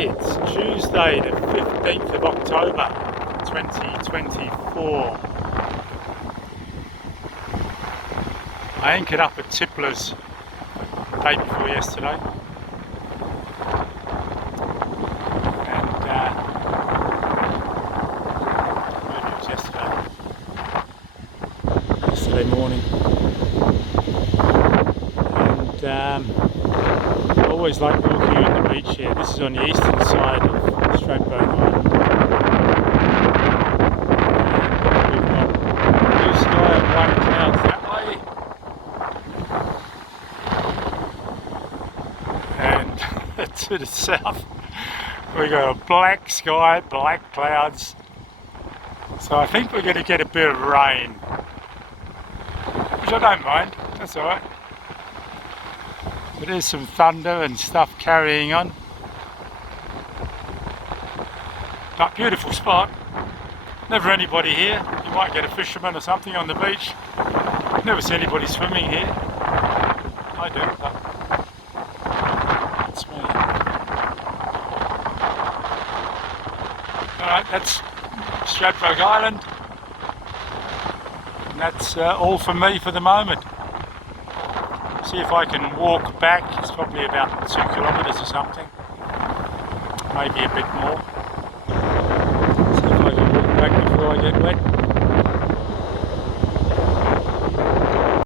Okay, it's Tuesday the 15th of October 2024. I anchored up at Tipplers the day before yesterday, and maybe it was yesterday morning, and I always like walking on the beach here. This is on the eastern side of Stradbroke Island. We've got blue sky and white clouds that way. And to the south we've got a black sky, black clouds. So I think we're going to get a bit of rain, which I don't mind, that's alright. But there's some thunder and stuff carrying on. But beautiful spot. Never anybody here. You might get a fisherman or something on the beach. Never see anybody swimming here. I do, but that's me. Alright, that's Stradbroke Island. And that's all from me for the moment. See if I can walk back. It's probably about 2 kilometres or something, maybe a bit more. See if I can walk back before I get wet.